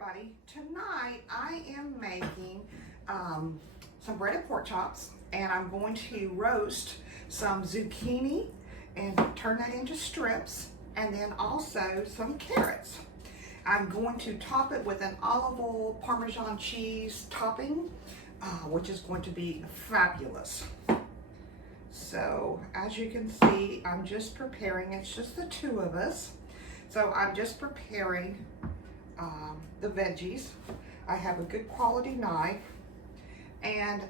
everybody. Tonight I am making some breaded pork chops, and I'm going to roast some zucchini and turn that into strips, and then also some carrots. I'm going to top it with an olive oil Parmesan cheese topping, which is going to be fabulous. So as you can see, I'm just preparing, it's just the two of us. So I'm just preparing the veggies. I have a good quality knife, and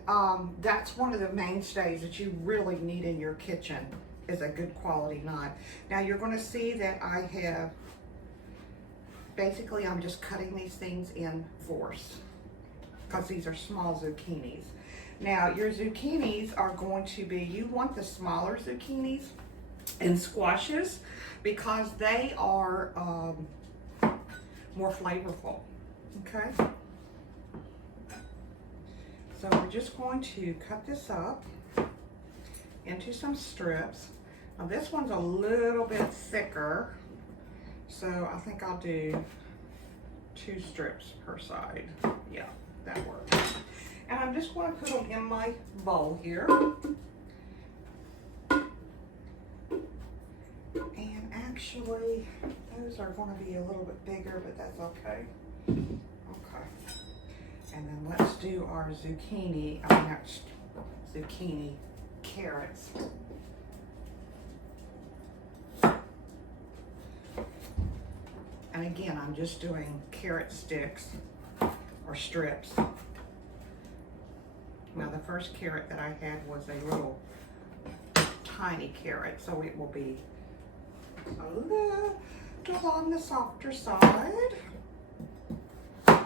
that's one of the mainstays that you really need in your kitchen is a good quality knife. Now you're going to see that I have, basically I'm just cutting these things in fours because these are small zucchinis. Now your zucchinis are going to be, you want the smaller zucchinis and squashes because they are more flavorful, okay? So we're just going to cut this up into some strips. Now this one's a little bit thicker, so I think I'll do 2 strips per side. Yeah, that works. And I'm just going to put them in my bowl here. And actually, those are going to be a little bit bigger, but that's okay. Okay. And then let's do our zucchini, zucchini carrots. And again, I'm just doing carrot sticks or strips. Now the first carrot that I had was a little tiny carrot, so it will be a little on the softer side. And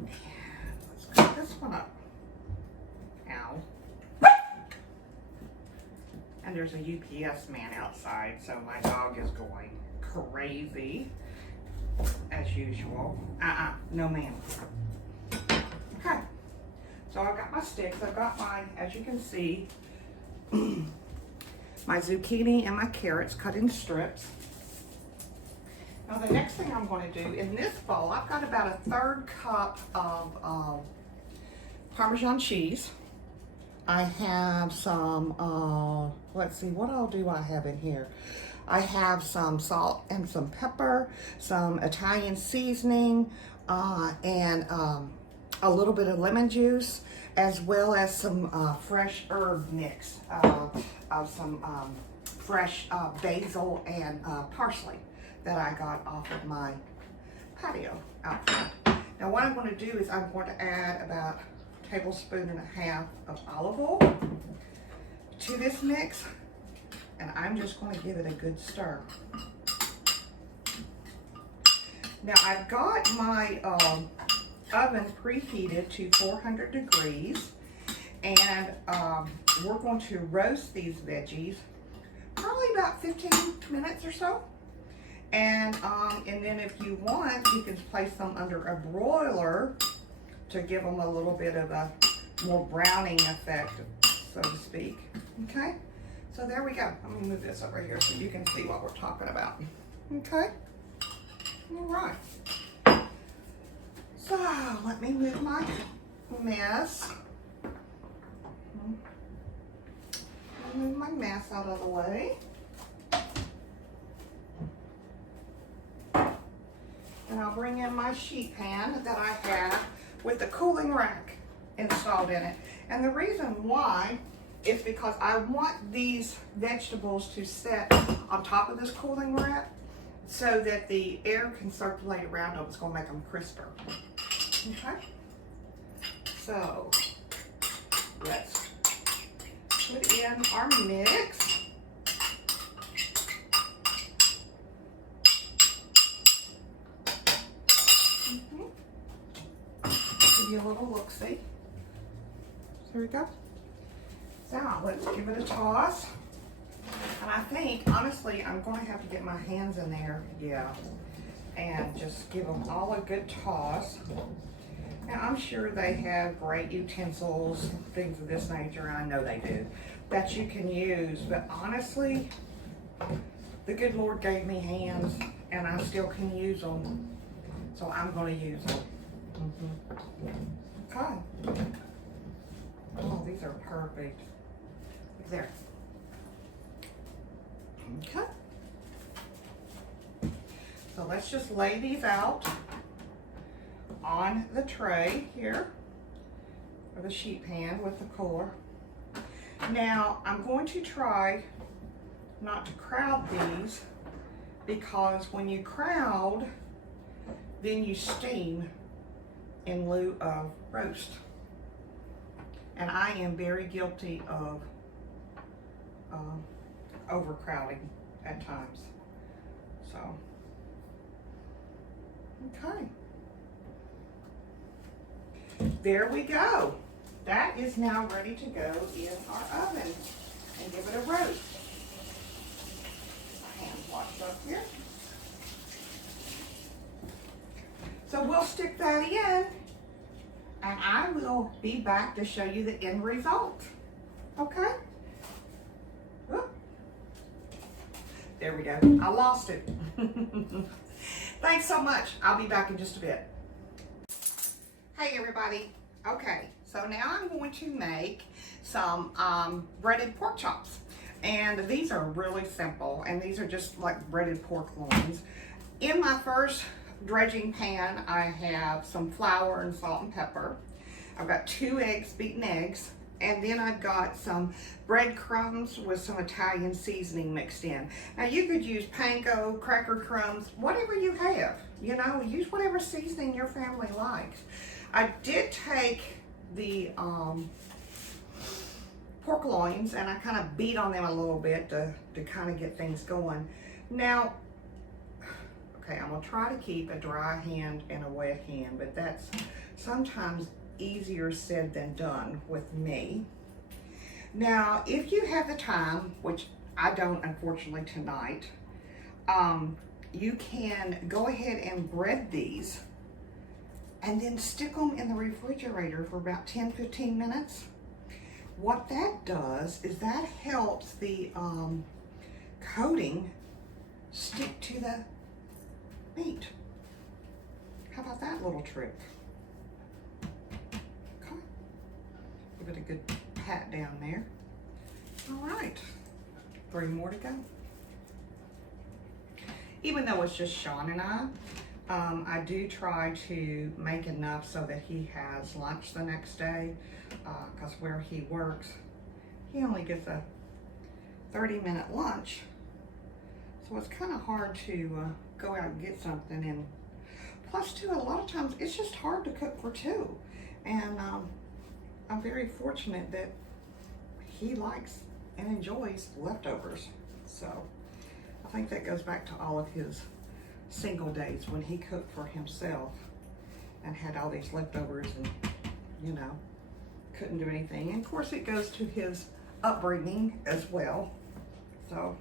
let's cut this one up. Ow. And there's a UPS man outside, so my dog is going crazy as usual. No ma'am. Okay, so I've got my sticks. I've got my, as you can see, my zucchini and my carrots cut in strips. Now the next thing I'm going to do in this bowl, I've got about 1/3 cup of Parmesan cheese. I have some, let's see, what all do I have in here? I have some salt and some pepper, some Italian seasoning, and a little bit of lemon juice, as well as some fresh herb mix of some fresh basil and parsley that I got off of my patio out front. Now what I'm going to do is I'm going to add about 1.5 tablespoons of olive oil to this mix, and I'm just going to give it a good stir. Now I've got my oven preheated to 400 degrees, and we're going to roast these veggies probably about 15 minutes or so. And then if you want, you can place them under a broiler to give them a little bit of a more browning effect, so to speak. Okay, so there we go. Let me move this over here so you can see what we're talking about. Okay, all right. So let me move my mess. Move my mess out of the way. And I'll bring in my sheet pan that I have with the cooling rack installed in it. And the reason why is because I want these vegetables to set on top of this cooling rack so that the air can circulate around them. It's going to make them crisper. Okay? So let's put in our mix. Give you a little look-see. There we go. So let's give it a toss. And I think, honestly, I'm going to have to get my hands in there, yeah, and just give them all a good toss. Now, I'm sure they have great utensils, things of this nature, and I know they do, that you can use, but honestly, the good Lord gave me hands, and I still can use them. So I'm going to use them. Okay. Oh, these are perfect. There. Okay. So let's just lay these out on the tray here, or the sheet pan with the cooler. Now I'm going to try not to crowd these, because when you crowd, then you steam in lieu of roast. And I am very guilty of overcrowding at times. So, okay. There we go. That is now ready to go in our oven and give it a roast. My hands washed up here. So we'll stick that in, and I will be back to show you the end result. Okay? Whoop. There we go. I lost it. Thanks so much. I'll be back in just a bit. Hey everybody. Okay, so now I'm going to make some breaded pork chops. And these are really simple, and these are just like breaded pork loins. In my first dredging pan, I have some flour and salt and pepper. I've got 2 eggs, beaten eggs, and then I've got some breadcrumbs with some Italian seasoning mixed in. Now you could use panko, cracker crumbs, whatever you have. You know, use whatever seasoning your family likes. I did take the pork loins and I kind of beat on them a little bit to kind of get things going. Now, okay, I'm gonna try to keep a dry hand and a wet hand, but that's sometimes easier said than done with me. Now, if you have the time, which I don't unfortunately tonight, you can go ahead and bread these and then stick them in the refrigerator for about 10-15 minutes. What that does is that helps the coating stick to the meat. How about that little trick? Okay. Give it a good pat down there. All right, 3 more to go. Even though it's just Sean and I do try to make enough so that he has lunch the next day, because where he works, he only gets a 30-minute lunch. So it's kind of hard to go out and get something. And plus too, a lot of times it's just hard to cook for 2. And I'm very fortunate that he likes and enjoys leftovers. So I think that goes back to all of his single days when he cooked for himself and had all these leftovers and, you know, couldn't do anything. And of course it goes to his upbringing as well. So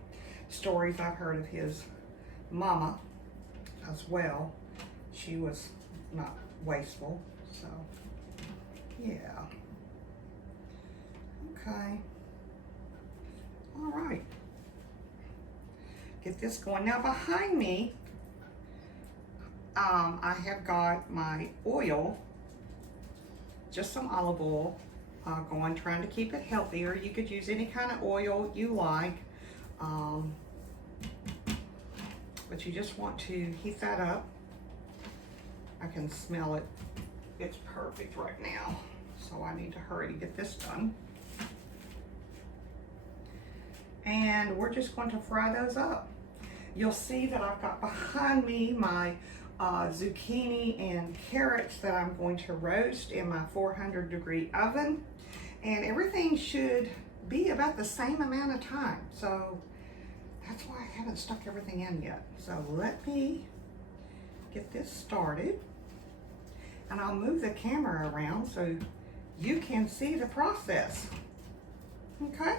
stories I've heard of his mama as well. She was not wasteful. So yeah. Okay. All right. Get this going. Now behind me, I have got my oil, just some olive oil, going, trying to keep it healthier. You could use any kind of oil you like, but you just want to heat that up. I can smell it. It's perfect right now, so I need to hurry to get this done. And we're just going to fry those up. You'll see that I've got behind me my zucchini and carrots that I'm going to roast in my 400-degree oven. And everything should be about the same amount of time. So that's why I haven't stuck everything in yet. So let me get this started. And I'll move the camera around so you can see the process. Okay?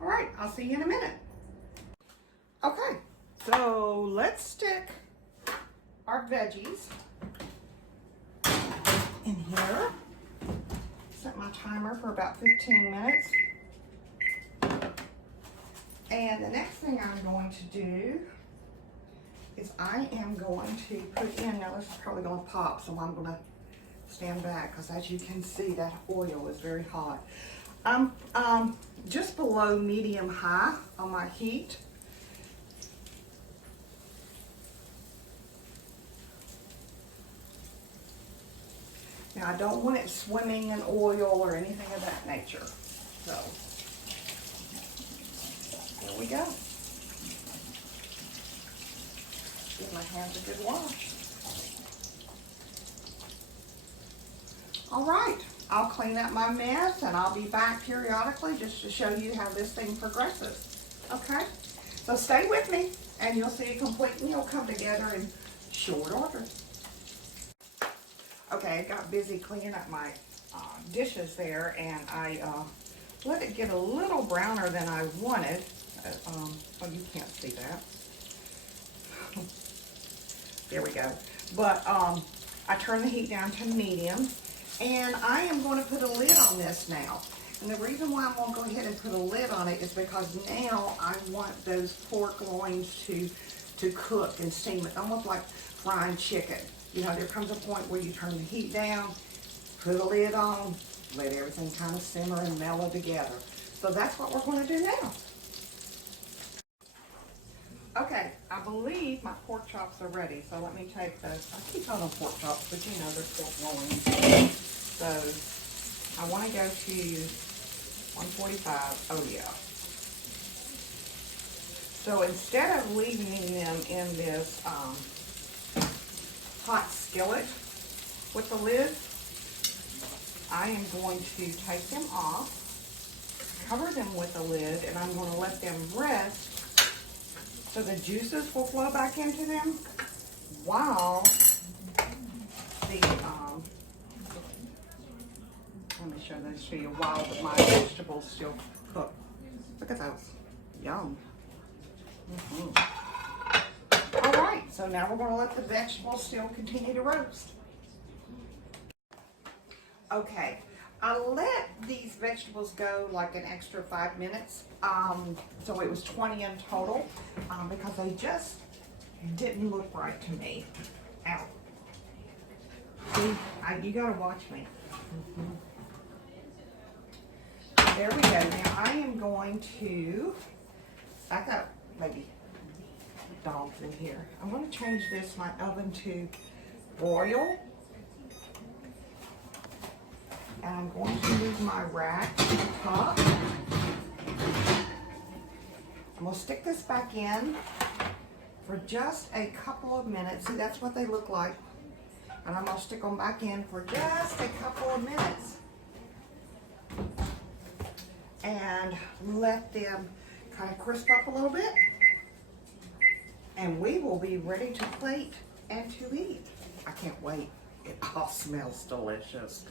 All right, I'll see you in a minute. Okay, so let's stick our veggies in here. Set my timer for about 15 minutes. And the next thing I'm going to do is I am going to put in, now this is probably going to pop, so I'm going to stand back because as you can see that oil is very hot. I'm just below medium high on my heat. Now I don't want it swimming in oil or anything of that nature. So there we go. Give my hands a good wash. All right, I'll clean up my mess and I'll be back periodically just to show you how this thing progresses. Okay, so stay with me and you'll see a complete meal come together in short order. Okay, I got busy cleaning up my dishes there, and I let it get a little browner than I wanted. Well, you can't see that. There we go. But I turned the heat down to medium, and I am going to put a lid on this now. And the reason why I'm going to go ahead and put a lid on it is because now I want those pork loins to cook and steam it, almost like frying chicken. You know, there comes a point where you turn the heat down, put a lid on, let everything kind of simmer and mellow together. So that's what we're going to do now. Okay, I believe my pork chops are ready. So let me take those. I keep calling them pork chops, but you know, they're pork loins. So I want to go to 145. Oh yeah. So instead of leaving them in this hot skillet with the lid, I am going to take them off, cover them with a lid, and I'm going to let them rest so the juices will flow back into them while the, let me show this to you, while my vegetables still cook. Look at those. Yum. All right, so now we're going to let the vegetables still continue to roast. Okay, I let these vegetables go like an extra 5 minutes, so it was 20 in total, because they just didn't look right to me. Ow. See, you gotta watch me. There we go. Now I am going to back up, maybe. Dogs in here. I'm going to change my oven to broil, and I'm going to move my rack to the top. I'm going to stick this back in for just a couple of minutes. See, that's what they look like. And I'm going to stick them back in for just a couple of minutes and let them kind of crisp up a little bit. And we will be ready to plate and to eat. I can't wait. It all smells delicious.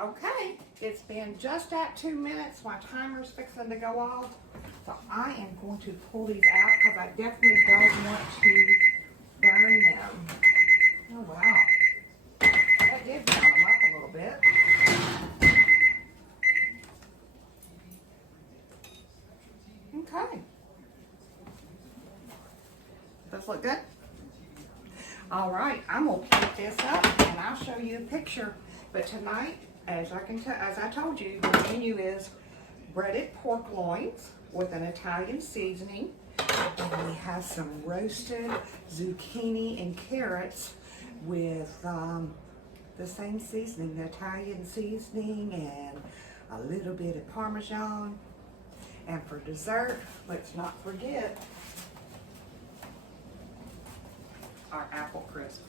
Okay, it's been just at 2 minutes. My timer's fixing to go off. So I am going to pull these out because I definitely don't want to burn them. Oh, wow. That did brown them up a little bit. Okay. Does look good? All right, I'm gonna plate this up and I'll show you a picture. But tonight, as I told you, the menu is breaded pork loins with an Italian seasoning. And we have some roasted zucchini and carrots with the same seasoning, the Italian seasoning, and a little bit of Parmesan. And for dessert, let's not forget our apple crisp.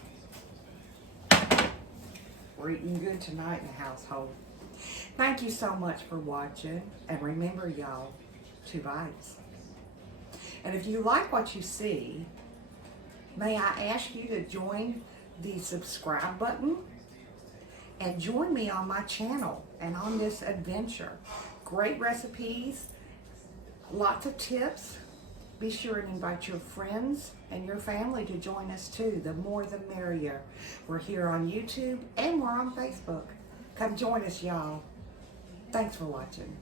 We're eating good tonight in the household. Thank you so much for watching. And remember, y'all, 2 bites. And if you like what you see, may I ask you to join the subscribe button and join me on my channel and on this adventure. Great recipes, lots of tips. Be sure and invite your friends and your family to join us too. The more the merrier. We're here on YouTube and we're on Facebook. Come join us, y'all. Thanks for watching.